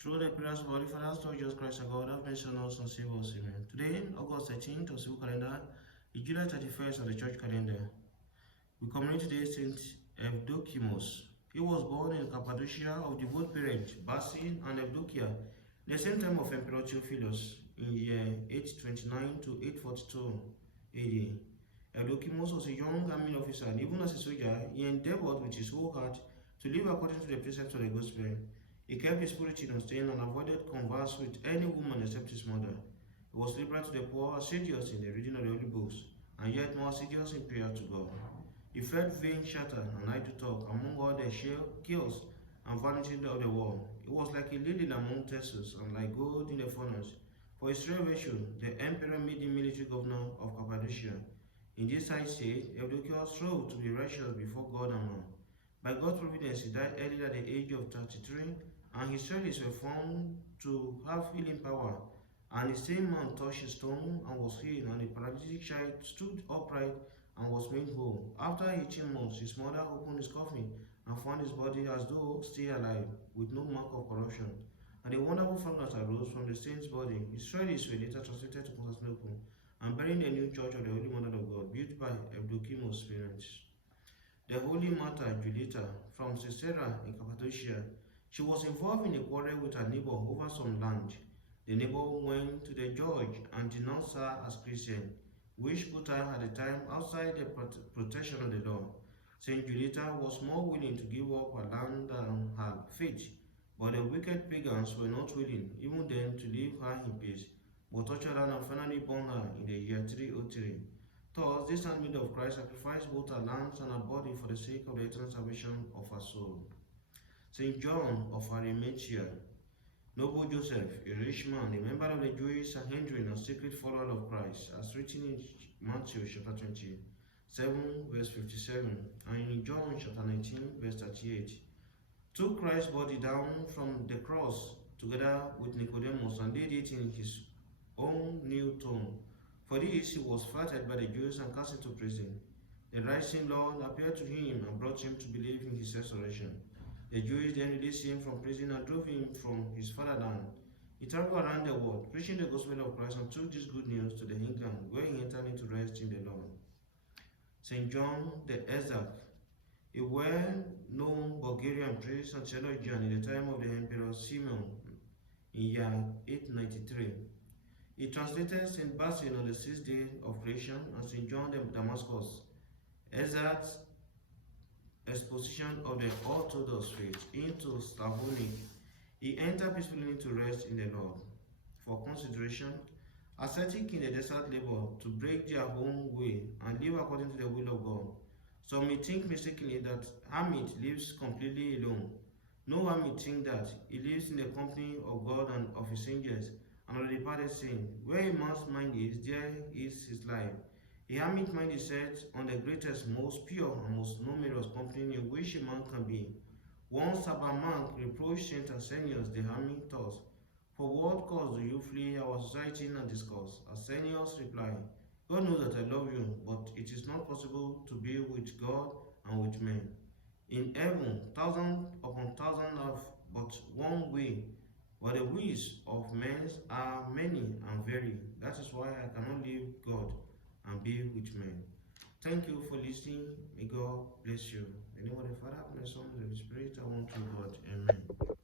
Through the prayers of Holy Father, Lord Jesus Christ, our God, have mercy on us and save us. Amen. Today, August 13th of civil calendar, is July 31st of the church calendar. We commemorate today Saint Evdokimos. He was born in Cappadocia of devout parents Basin and Evdokia, the same time of Emperor Theophilus, in year 829 to 842 AD. Evdokimos was a young army officer, and even as a soldier, he endeavored with his whole heart to live according to the precepts of the gospel. He kept his purity and staying and avoided converse with any woman except his mother. He was liberal to the poor, assiduous in the reading of the holy books, and yet more assiduous in prayer to God. He fed vain chatter and idle talk among all the chaos and vanity of the world. He was like a lily among thistles and like gold in the furnace. For his rare virtue, the emperor made him military governor of Cappadocia. In this high state, Evdokios strove to be righteous before God and man. By God's providence, he died early at the age of 33, and his studies were found to have healing power. And the same man touched his stone and was healed, and the paralytic child stood upright and was made whole. After 18 months, his mother opened his coffin and found his body as though still alive, with no mark of corruption. And a wonderful fragrance arose from the saint's body. His studies were later translated to Constantinople and buried in the new church of the Holy Mother of God, built by Evdokimos' parents. The Holy Martyr Julieta from Caesarea in Cappadocia. She was involved in a quarrel with her neighbor over some land. The neighbor went to the judge and denounced her as Christian, which put her at the time outside the protection of the law. Saint Julieta was more willing to give up her land than her faith, but the wicked pagans were not willing, even then, to leave her in peace, but tortured her and finally burned her in the year 303. Thus, this handmaid of Christ sacrificed both her lands and her body for the sake of the eternal salvation of her soul. Saint John of Arimathea. Noble Joseph, a rich man, a member of the Jewish Sanhedrin and secret follower of Christ, as written in Matthew chapter 27, verse 57, and in John chapter 19, verse 38, took Christ's body down from the cross together with Nicodemus and laid it in his own new tomb. For this he was flattered by the Jews and cast into prison. The rising Lord appeared to him and brought him to believe in his resurrection. The Jews then released him from prison and drove him from his fatherland. He traveled around the world, preaching the gospel of Christ, and took this good news to the England, where he entered into rest in the Lord. Saint John the Exarch, a well-known Bulgarian priest and theologian in the time of the Emperor Simeon in year 893. He translated St. Basil on the 6th day of creation and St. John the Damascus. Exarch's exposition of the Orthodox faith into Slavonic, he entered peacefully into rest in the Lord. For consideration, ascetic in the desert labor to break their own way and live according to the will of God. Some may think mistakenly that hermit lives completely alone. No hermit think that he lives in the company of God and of his angels and of the departed saints. Where a man's mind is, there is his life. A hermit mind is set on the greatest, most pure, and most numerous company in which a man can be. One Sabbath monk reproached Saint Arsenius the hermit thus, "For what cause do you flee our society and discourse?" Arsenius replied, "God knows that I love you, but it is not possible to be with God and with men. In heaven, thousands upon thousands have but one way, but the ways of men are many and varied. That is why I cannot leave God and be with men." Thank you for listening. May God bless you. In the name of the Father, and the Son, and the Holy Spirit, I want to God. Amen.